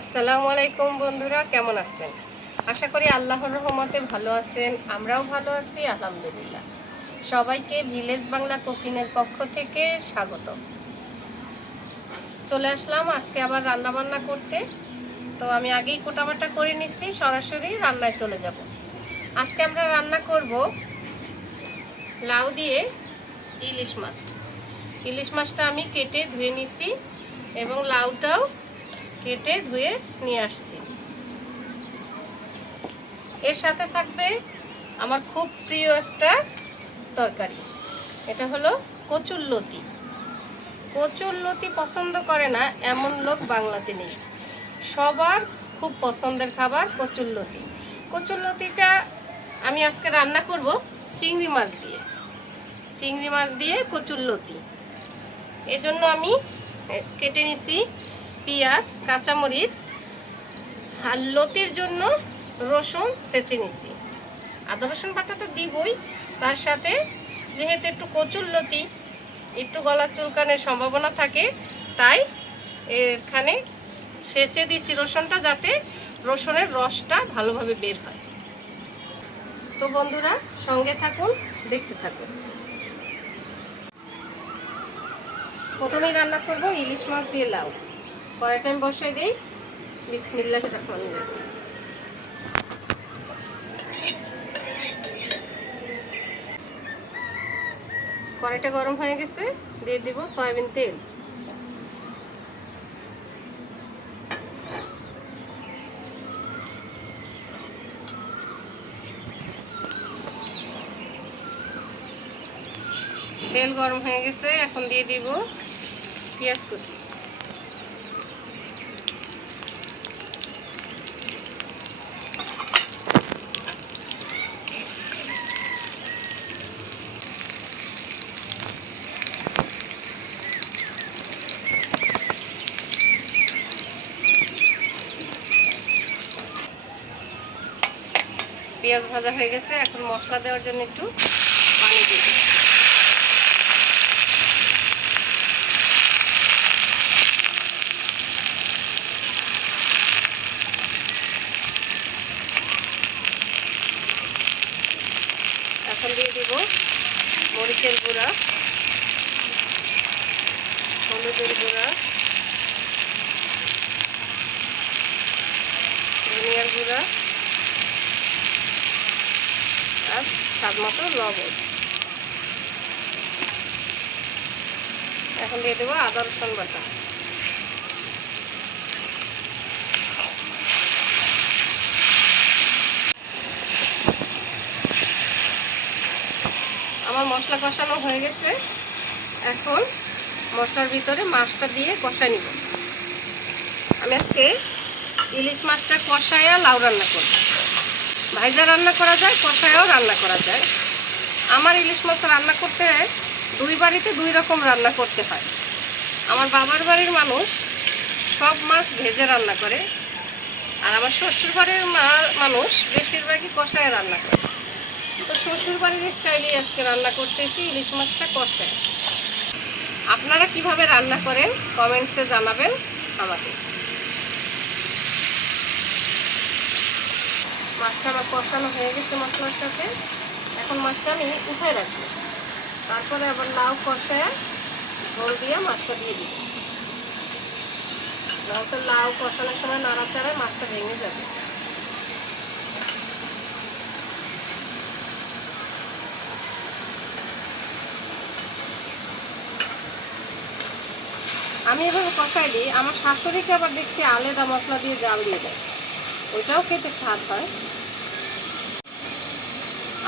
আসসালামু আলাইকুম বন্ধুরা, কেমন আছেন? আশা করি আল্লাহর রহমতে ভালো আছেন, আমরাও ভালো আছি, আলহামদুলিল্লাহ। সবাইকে ভিলেজ বাংলা কুকিংয়ের পক্ষ থেকে স্বাগত। চলে আসলাম আজকে আবার রান্না বান্না করতে। তো আমি আগেই কোটাবাটা করে নিচ্ছি সরাসরি রান্নায় চলে যাব। আজকে আমরা রান্না করব লাউ দিয়ে ইলিশ মাছ। ইলিশ মাছটা আমি কেটে ধুয়ে নিছি এবং লাউটাও কেটে ধুয়ে নিয়ে আসছি। এর সাথে থাকবে আমার খুব প্রিয় একটা তরকারি। এটা হলো কচুর লতি। কচুর লতি পছন্দ করে না এমন লোক বাংলাতে নেই। সবার খুব পছন্দের খাবার কচুর লতি। কচুর লতিটা আমি আজকে রান্না করব চিংড়ি মাছ দিয়ে। চিংড়ি মাছ দিয়ে কচুর লতি। এজন্য আমি কেটে নিছি পেঁয়াজ, কাঁচামরিচ আর লতির জন্য রসুন সেচে নিছি। আদা, রসুন বাটা তো দিবই। তার সাথে যেহেতু একটু কচুর লতি, একটু গলা চুলকানের সম্ভাবনা থাকে, তাই এখানে সেচে দিছি রসুনটা যাতে রসুনের রসটা ভালোভাবে বের হয়। তো বন্ধুরা, সঙ্গে থাকুন, দেখতে থাকুন। প্রথমেই রান্না করব ইলিশ মাছ দিয়ে লাউ। কড়াইটা আমি বসাই দিই। বিসমিল্লাহ রহমান রহিম। কড়াইটা গরম হয়ে গেছে, দিয়ে দিব সয়াবিন তেল। তেল গরম হয়ে গেছে, এখন দিয়ে দিব পেঁয়াজ কুচি পেঁয়াজ ভাজা হয়ে গেছে এখন মশলা দেওয়ার জন্য একটু পানি দিয়ে। এখন দিয়ে দিব মরিচের গুঁড়া, হলুদের গুঁড়া ধনিয়ার গুঁড়া আর স্বাদ মতো লবণ। এখন দিয়ে দেবো আদা, রসুন বাটা। আমার মশলা কষানো হয়ে গেছে। এখন মশলার ভিতরে মাছটা দিয়ে কষাই নিব। আমি আজকে ইলিশ মাছটা কষায়া লাউ রান্না করব। ভাইজা রান্না করা যায় কষায়ও রান্না করা যায়। আমার ইলিশ মাছ রান্না করতে দুই বাড়িতে দুই রকম রান্না করতে হয়। আমার বাবার বাড়ির মানুষ সব মাছ ভেজে রান্না করে, আর আমার শ্বশুর বাড়ির মানুষ বেশিরভাগই কষায় রান্না করে। তো শ্বশুর বাড়ির স্টাইলে আজকে রান্না করতে করতেছি ইলিশ মাছটা কষায়। আপনারা কীভাবে রান্না করেন, কমেন্টসে জানাবেন আমাকে। মাছটা কষানো হয়ে গেছে মশলার সাথে এখন মাছটা আমি উঠায় রাখব। তারপরে আবার লাউ কষায় ঝোল দিয়ে মাছটা দিয়ে দিব। নয়তো লাউ কষানোর সময় নাড়াচাড়ায় মাছটা ভেঙে যাবে। আমি এভাবে কষাই দিই। আমার শাশুড়িকে আবার দেখছি আলাদা মশলা দিয়ে জাল দিয়ে দেয়। ওইটাও খেতে স্বাদ হয়।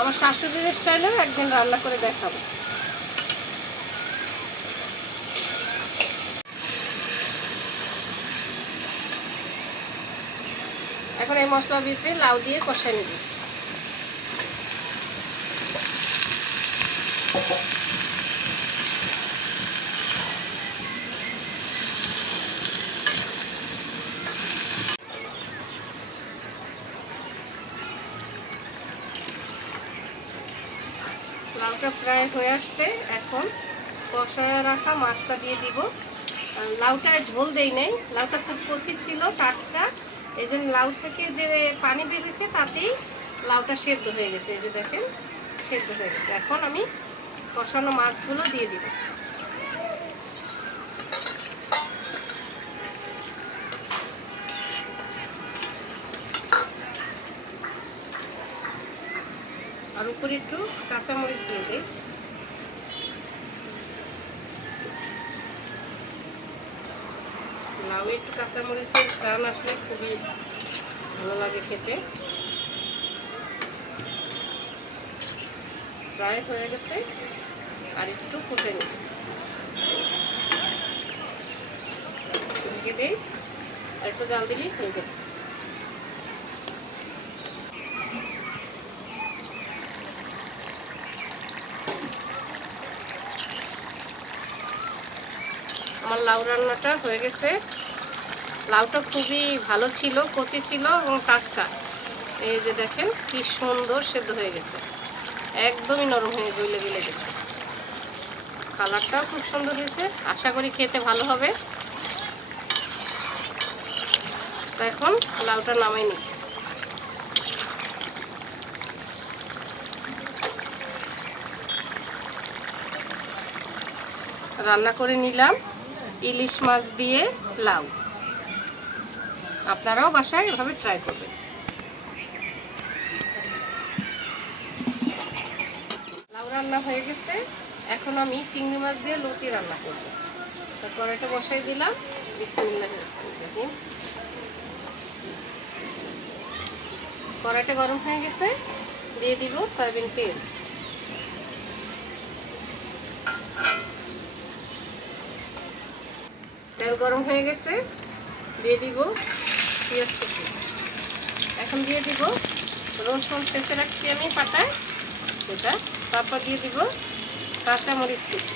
আমার শাশুড়ির স্টাইলেও একদিন রান্না করে দেখাবো। এখন এই মশলার ভিতরে লাউ দিয়ে কষাই নিবি। লাউটা প্রায় হয়ে আসছে, এখন কষায় রাখা মাছটা দিয়ে দিব। লাউটায় ঝোল দেই নাই, লাউটা খুব কচি ছিল টাটকা এই জন্য লাউ থেকে যে পানি বের হয়েছে তাতেই লাউটা সেদ্ধ হয়ে গেছে, এই যে দেখেন, সেদ্ধ হয়ে গেছে। এখন আমি কষানো মাছগুলো দিয়ে দিব। আর উপরে কাঁচামরিচ দিয়ে দিই। লাউ, একটু কাঁচামরিচের টান আসলে খুবই ভালো লাগে খেতে। প্রায় হয়ে গেছে, আর একটু ফুটে নিই। ঢেকে দিই, আর একটু জাল দিলেই হয়ে যাবে আমার লাউ রান্নাটা হয়ে গেছে। লাউটা খুবই ভালো ছিল, কচি ছিল এবং টাটকা। এই যে দেখেন কি সুন্দর সেদ্ধ হয়ে গেছে। একদমই নরম হয়ে গইলে গেলে গেছে। কালারটাও খুব সুন্দর হয়েছে। আশা করি খেতে ভালো হবে। তো এখন লাউটা নামাই নিই রান্না করে নিলাম। ইলিশ মাছ দিয়ে লাউ। আপনারাও বাসায় এভাবে ট্রাই করবেন। লাউ রান্না হয়ে গেছে। এখন আমি চিংড়ি মাছ দিয়ে লতি রান্না করব। তো কড়াইটা বসাই দিলাম। বিসমিল্লাহ গরম হয়ে গেছে। দিয়ে দিব সয়াবিন তেল। তেল গরম হয়ে গেছে, দিয়ে দিব পেঁয়াজ কুচি। এখন দিয়ে দিব রসুন শেষে রাখছি আমি পাটায় সেটা। তারপর দিয়ে দিব কাঁচামরিচ কুচি।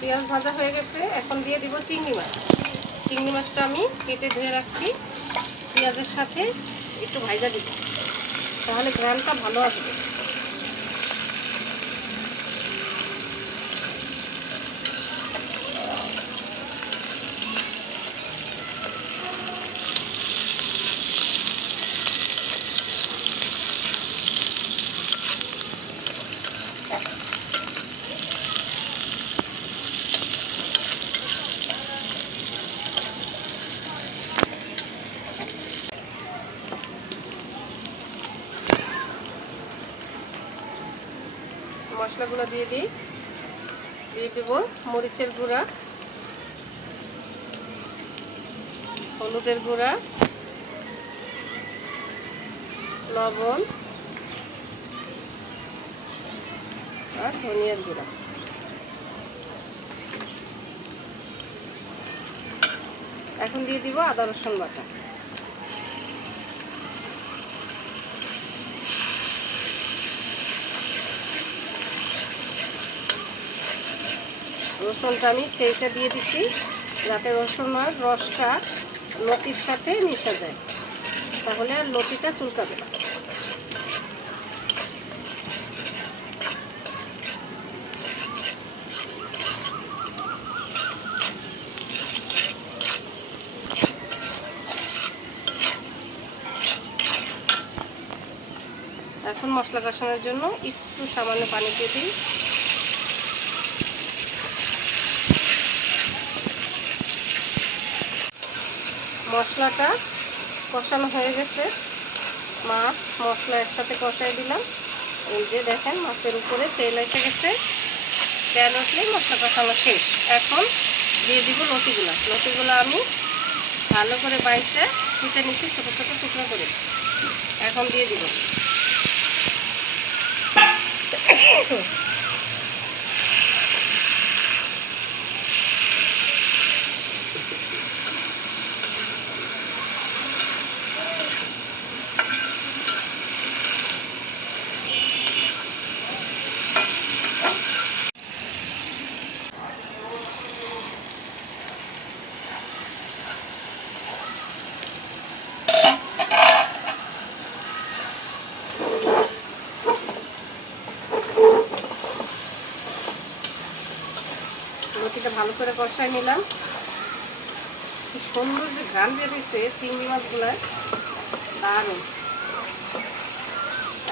পেঁয়াজ ভাজা হয়ে গেছে, এখন দিয়ে দিব চিংড়ি মাছ। চিংড়ি মাছটা আমি কেটে ধুয়ে রাখছি, পেঁয়াজের সাথে একটু ভাজা দিব তাহলে গ্রানটা ভালো আসবে। মশলাগুলো দিয়ে দিই। দিয়ে দেব মরিচের গুঁড়া, হলুদের গুঁড়া, লবণ আর ধনিয়ার গুঁড়া। এখন দিয়ে দিব আদা রসুন বাটা। রসুনটা আমি সেইটা দিয়ে দিচ্ছি, যাতে রসুনের রসটা লতির সাথে মিশে যায়। তাহলে আর লতিটা চুলকাবে না। এখন মশলা কষানোর জন্য একটু সামান্য পানি দিয়ে দিই। মশলাটা কষানো হয়ে গেছে। মাছ, মশলা একসাথে কষাই দিলাম। এই যে দেখেন, মাছের উপরে তেল এসে গেছে। তেল উঠলেই মশলা কষানো শেষ। এখন দিয়ে দিব লতিগুলা। লতিগুলো আমি ভালো করে বাইসে কুটে নিচ্ছি, ছোটো ছোটো টুকরো করে। এখন দিয়ে দিব। করে কষাই নিলাম। সুন্দর যে ঘ্রাণ বেরিয়েছে চিংড়ি মাছগুলার দারুণ।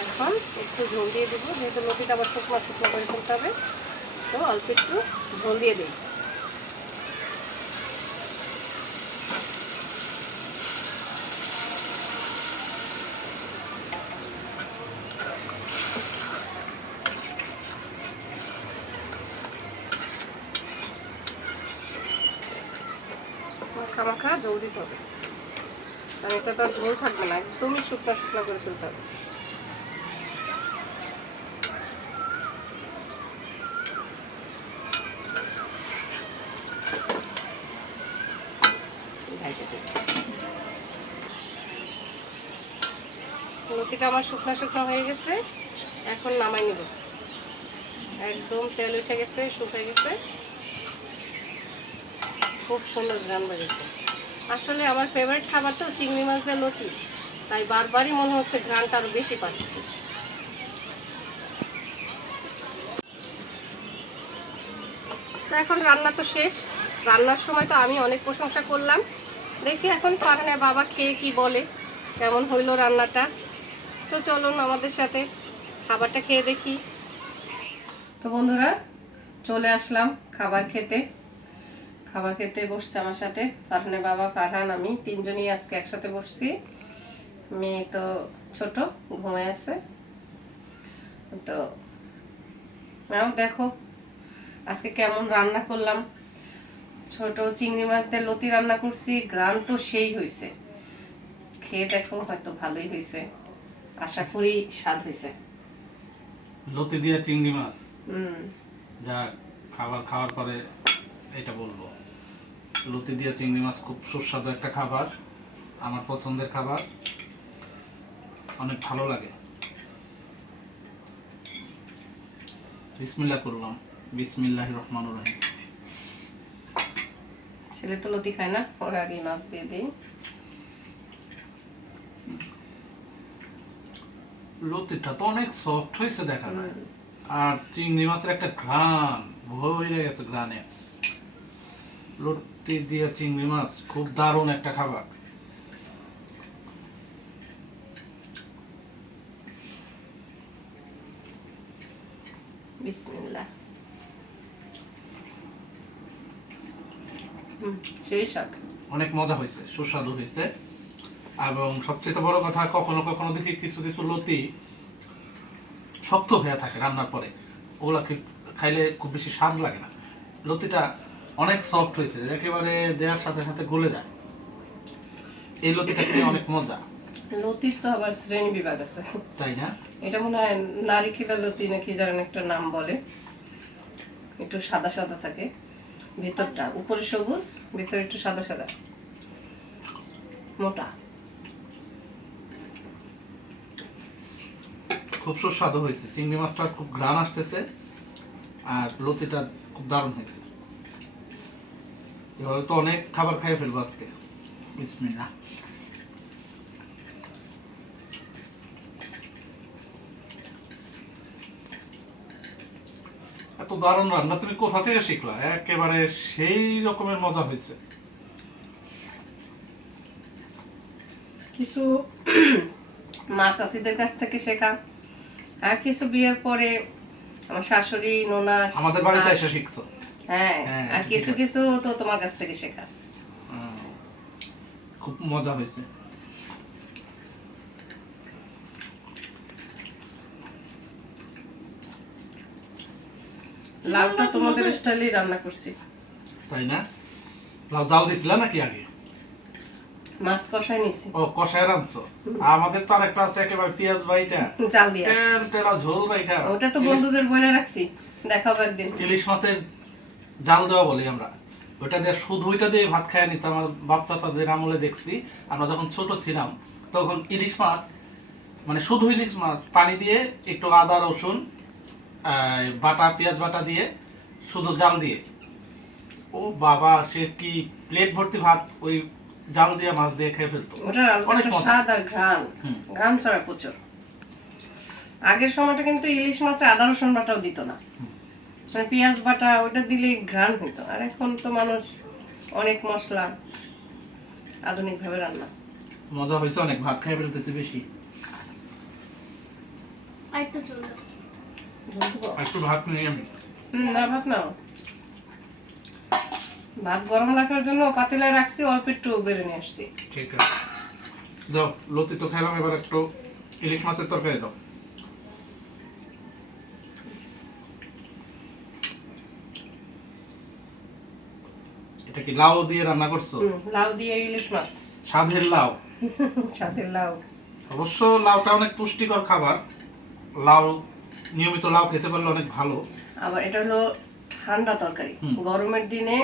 এখন একটু ঝোল দিয়ে দেবো, যেহেতু নদীটা আবার শুকনো শুকনো করে ফেলতে হবে, তো অল্প একটু ঝোল দিয়ে দিই। জল দিতে হবে। কারণ এটা তো আর ঝোল থাকবে না, একদমই শুকনো শুকনো করে ফেলতে হবে। লতিটা আমার শুকনো শুকনো হয়ে গেছে, এখন নামাই নিব। একদম তেল উঠে গেছে, শুকিয়ে গেছে। খুব সুন্দর গ্রান বেড়েছে আসলে আমার ফেভারিট খাবার তো চিংড়ি মাছ দিয়ে লতি। তাই বারবারই মনে হচ্ছে ঘ্রানটা আরও বেশি পাচ্ছি। তো এখন রান্না তো শেষ। রান্নার সময় তো আমি অনেক প্রশংসা করলাম। দেখি এখন ফারহানের বাবা খেয়ে কি বলে, কেমন হইল রান্নাটা। তো চলুন আমাদের সাথে খাবারটা খেয়ে দেখি। তো বন্ধুরা, চলে আসলাম খাবার খেতে। খাবার খেতে বসছে আমার সাথে। ফারহানের বাবা ফারহান আমি তিনজনই আজকে একসাথে বসছি। মেয়ে তো ছোট ঘুমিয়ে আছে। তো নাও দেখো আজকে কেমন রান্না করলাম। ছোট চিংড়ি মাছ দিয়ে লতি রান্না করছি গ্রাম তো সেই হয়েছে খেয়ে দেখো হয়তো ভালোই হয়েছে আশা করি স্বাদ হয়েছে লতি দিয়া চিংড়ি মাছ? হুম। যা খাবার খাওয়ার পরে এটা বলব। লতি দিয়া চিংড়ি মাছ খুব সুস্বাদু একটা খাবার আমার পছন্দের খাবার। অনেক ভালো লাগে। বিসমিল্লাহ করলাম। বিসমিল্লাহ রহমান রহিম। ছেলে তো লতি খায় না ওর আগে মাছ দিয়ে দিই। লতিটা তো অনেক সফট হয়েছে দেখা যায়। আর চিংড়ি মাছের একটা ঘ্রাণ ভরে গেছে ঘ্রাণে। লতি দিয়া চিংড়ি মাছ খুব দারুণ একটা খাবার। বিসমিল্লাহ। সেই স্বাদ। অনেক মজা হয়েছে সুস্বাদু হয়েছে। এবং সবচেয়ে বড় কথা কখনো কখনো দেখি কিছু কিছু লতি শক্ত হয়ে থাকে রান্নার পরে। ওগুলা খাইলে খুব বেশি স্বাদ লাগে না। লতিটা অনেক সফট হয়েছে একেবারে দেওয়ার সাথে সাথে গলে যায়। এই লতিটা খেয়ে অনেক মজা। লতির তো আবার শ্রেণি বিভাগ আছে। তাই না? এটা মনে হয় নারিকেলা লতি নাকি যেন একটা নাম বলে। একটু সাদা সাদা থাকে। ভেতরটা উপরে সবুজ ভেতরে একটু সাদা সাদা। মোটা। খুব সুস্বাদু হয়েছে। চিংড়ি মাছটা খুব গ্রান আসতেছে আর লতিটা খুব দারুণ হয়েছে। এভাবে তো অনেক খাবার খাই ফেলব আজকে। বিসমিল্লাহ। এত দারুণ রান্না তুমি কোথা থেকে শিখলা? একেবারে সেই রকমের মজা হয়েছে। কিছু চাষিদের কাছ থেকে শেখা আর কিছু বিয়ের পরে আমার শাশুড়ি নোনা আমাদের বাড়িতে এসে শিখছো? হ্যাঁ হ্যাঁ, আর কিছু কিছু তো তোমার কাছ থেকে শেখা খুব মজা হয়েছে। লাউটা তোমাদের স্টাইলেই রান্না করছি। তাই না? লাউ জাল দিছিলা নাকি আগে? মাছ কষাই নিছি। ও কষায় রাঁধছো? আমাদের তো আরেকটা আছে একেবারে পেঁয়াজ বাইটা জাল দিয়া। তেল তেলা ঝোল রাইখা। ওটা তো বন্ধুদের বলে রাখছি। দেখাবো একদিন। ইলিশ মাছের জাল দেওয়া বলি আমরা। ওটা দিয়ে শুধু ওইটা দিয়ে ভাত খায় নিচ্ছে আমার বাচ্চা তাদের আমলে দেখছি আমরা যখন ছোট ছিলাম তখন ইলিশ মাছ মানে শুধু ইলিশ মাছ পানি দিয়ে একটু আদা রসুন বাটা পেঁয়াজ বাটা দিয়ে শুধু জাল দিয়ে। ও বাবা সে কি প্লেট ভর্তি ভাত ওই জাল দিয়ে মাছ দিয়ে খেয়ে ফেলতো। অনেক একটা মজা। স্বাদ আর ঘ্রাণ। ঘ্রাণ ছাড়া প্রচুর। আগের সময়টা কিন্তু ইলিশ মাছে আদা রসুন বাটাও দিত না। মানে পেঁয়াজ বাটা ওটা দিলে ঘ্রাণ হইতো আর এখন তো মানুষ অনেক মশলা আধুনিকভাবে রান্না। মজা হয়েছে অনেক ভাত খাই ফেলতেছি বেশি। একটু ভাত নিয়ে আমি। না ভাত নাও। ভাত গরম রাখার জন্য পাতিলায় রাখছি অল্প একটু বেড়ে নিয়ে আসছি। ঠিক আছে। দাও লতি তো খাইলাম এবার একটু ইলিশ মাছের তরকারি দাও। কি লাউ দিয়ে রান্না করছ? লাউ দিয়ে ইলিশ মাছ। স্বাদের লাউ? সাথে লাউ। অবশ্য লাউটা অনেক পুষ্টিকর খাবার। লাউ নিয়মিত লাউ খেতে পারলে অনেক ভালো। আবার এটা হলো ঠান্ডা তরকারি। গরমের দিনে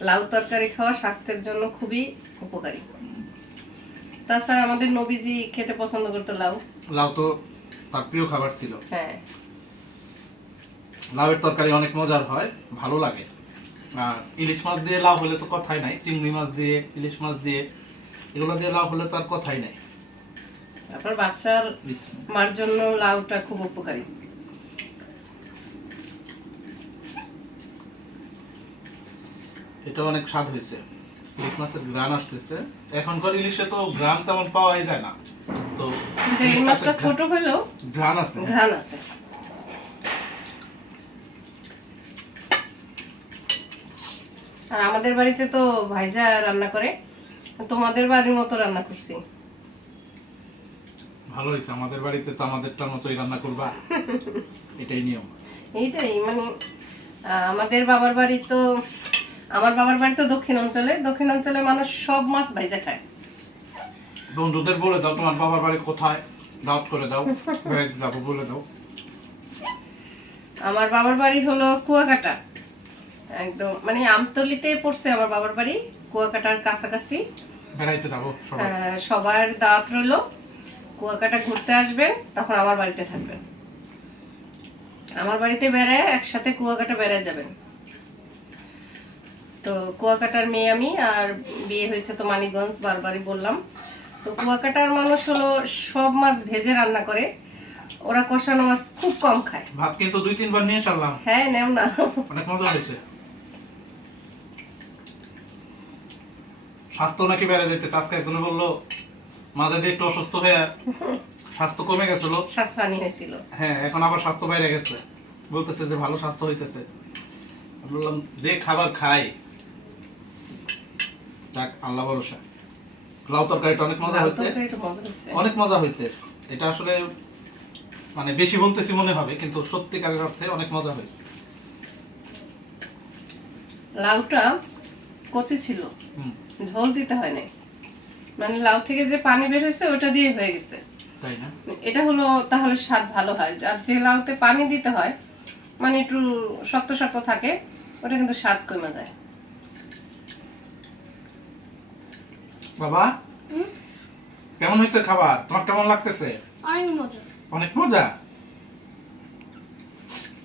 লাউ তরকারি খাওয়া স্বাস্থ্যের জন্য খুবই উপকারী। তাছাড়া আমাদের নবীজি খেতে পছন্দ করতো লাউ। লাউ তো তার প্রিয় খাবার ছিল। হ্যাঁ। লাউয়ের তরকারি অনেক মজার হয় ভালো লাগে। ইলিশ মাছ দিয়ে লাউ হলে তো কথাই নাই চিংড়ি মাছ দিয়ে ইলিশ মাছ দিয়ে এগুলো দিয়ে লাউ হলে তো আর কথাই নাই। বাচ্চার মার জন্য লাউটা খুব উপকারী। এটা অনেক স্বাদ হয়েছে। ইলিশ মাছের গ্রান আসতেছে। এখনকার ইলিশে তো গ্রান তেমন পাওয়াই যায় না। তো এই মাছটা ছোট হলেও গ্রান আছে। ঘ্রাণ আছে। আর আমাদের বাড়িতে তো ভাইজা রান্না করে তোমাদের বাড়ির মতো রান্না করছি। ভালো হয়েছে আমাদের বাড়িতে তো আমাদেরটার মতোই রান্না করবা। এটাই নিয়ম। এইটাই মানে আমাদের বাবার বাড়ি তো আমার বাবার বাড়ি তো দক্ষিণ অঞ্চলে দক্ষিণ অঞ্চলে মানুষ সব মাছ ভাইজা খায়। বন্ধুদের বলে দাও তোমার বাবার বাড়ি কোথায়? দাওয়াত করে দাও বেড়াইতে যাব বলে দাও। আমার বাবার বাড়ি হলো কুয়াকাটা। একদম মানে আমতলিতে পড়ছে আমার বাবার বাড়ি কুয়াকাটার কাছাকাছি। বেড়াইতে যাব সবার দাওয়াত রইল কুয়াকাটা ঘুরতে আসবেন তখন আমার বাড়িতে থাকবেন। আমার বাড়িতে বেড়ায় একসাথে কুয়াকাটা বেড়ায় যাবেন। তো কুয়াকাটার মেয়ে আমি আর বিয়ে হয়েছে তো মানিকগঞ্জ বারবারই বললাম। তো কুয়াকাটার মানুষ হলো সব মাছ ভেজে রান্না করে ওরা কষানো মাছ খুব কম খায়। ভাত কিন্তু দুই তিনবার নিয়ে চাললাম। হ্যাঁ নেও না। অনেক মজা হয়েছে। স্বাস্থ্য নাকি বেড়ে যেতেছে আজকে একজনে বলল মাঝে দিয়ে একটু অসুস্থ হয়ে স্বাস্থ্য কমে গেছিল। স্বাস্থ্যানি হয়েছিল। হ্যাঁ এখন আবার স্বাস্থ্য বাইরে গেছে। বলতেছে যে ভালো স্বাস্থ্য হইতেছে। বললাম যে খাবার খাই যাক আল্লাহ ভরসা। লাউ তরকারিটা অনেক মজা হয়েছে। মজা হয়েছে। অনেক মজা হয়েছে। এটা আসলে মানে বেশি বলতেছি মনে হবে কিন্তু সত্যিকারের অর্থে অনেক মজা হয়েছে। লাউটা কচি ছিল। হুম। ঝোল দিতে হয় নাই। মানে লাউ থেকে যে পানি বের হয়েছে ওটা দিয়ে হয়ে গেছে। তাই না? এটা হলো তাহলে স্বাদ ভালো হয়। আর যে লাউতে পানি দিতে হয় মানে একটু শক্ত শক্ত থাকে ওটা কিন্তু স্বাদ কমে যায়। বাবা? হুম? কেমন হয়েছে খাবার? তোমার কেমন লাগতেছে? অনেক মজা। অনেক মজা?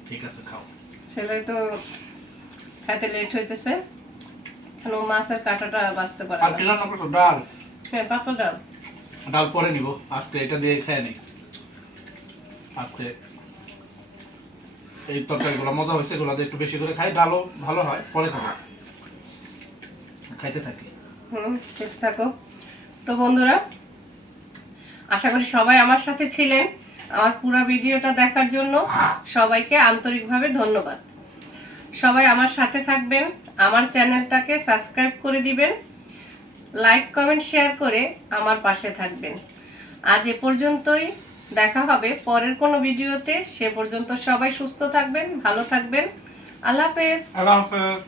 ঠিক আছে খাও। ছেলে তো খাইতে লেট হইতেছে। ও মাছের কাঁটাটা বাঁচতে পারে আর কি রান্না করছ ডাল? হ্যাঁ পাতল ডাল। ডাল পরে নিব আজকে এটা দিয়ে খেয়ে নেই। আজকে এই তরকারিগুলো মজা হয়েছে এগুলো একটু বেশি করে খাই ডালও ভালো হয় পরে খাব। খাইতে থাকি। হুম ঠিক থাকো। তো বন্ধুরা আশা করি সবাই আমার সাথে ছিলেন আমার পুরো ভিডিওটা দেখার জন্য। সবাইকে আন্তরিকভাবে ধন্যবাদ। সবাই আমার সাথে থাকবেন। আমার চ্যানেলটাকে সাবস্ক্রাইব করে দিবেন, লাইক, কমেন্ট, শেয়ার করে আমার পাশে থাকবেন। আজ এ পর্যন্তই, দেখা হবে পরের কোনো ভিডিওতে। সে পর্যন্ত সবাই সুস্থ থাকবেন, ভালো থাকবেন। আল্লাহ হাফেজ। আল্লাহ হাফেজ।